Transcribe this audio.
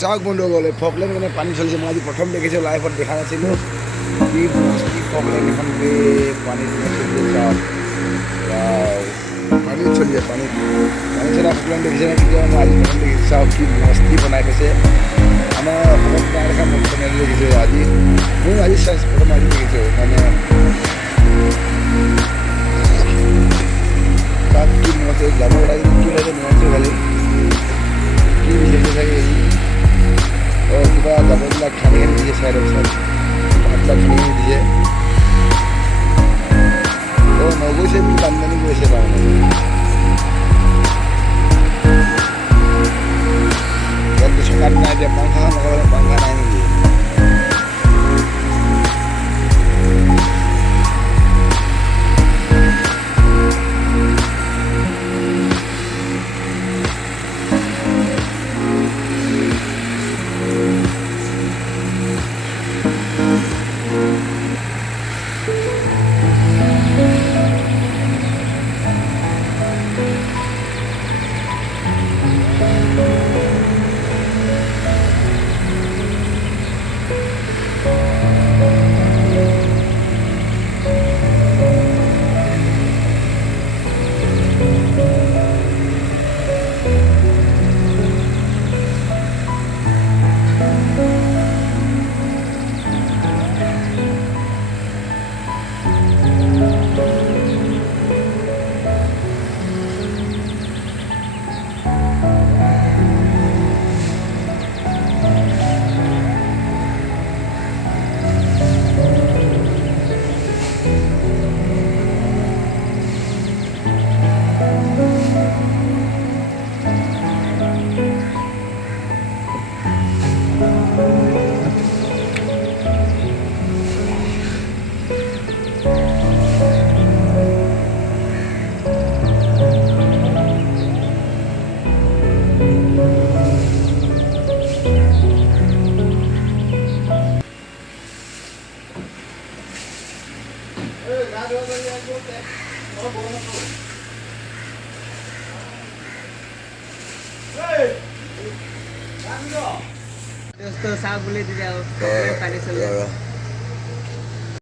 চাওক বন্ধুসকল ফকলেণ্ড মানে পানী চলিছে মই আজি প্ৰথম দেখিছোঁ লাইফত দেখা নাছিলোঁ কি মস্তি ফকলেণ্ড এখন পানীত চলিছে চাওক পানীত চলিছে পানীত চলা ফকলেণ্ড দেখিছে নে কেতিয়াবা মই আজি প্ৰথম দেখিছোঁ চাওক কি মস্তি বনাই থৈছে আমাৰ অসমত নাই দেখা মই প্ৰথম দেখিছোঁ আজি মই আজি প্ৰথম আজি দেখিছোঁ মানে তাত কি মস্তি যাব লাগে কি লাগে নোৱাৰিছোঁ খালি কি বিচাৰিছে চাগে কিবা জাবৰবিলাক খানি খানি দিছে চাইডৰ চাইড পাতবিলাক খানি খানি দিছে নগৈছে বুলি বানপানী গৈছে তাৰমানে ইয়াততো চকাত নাই এতিয়া পাংখাখন লগাবলৈ পাংখা নাই নেকি दोस्तों साहब बोले थे जाओ पानी चल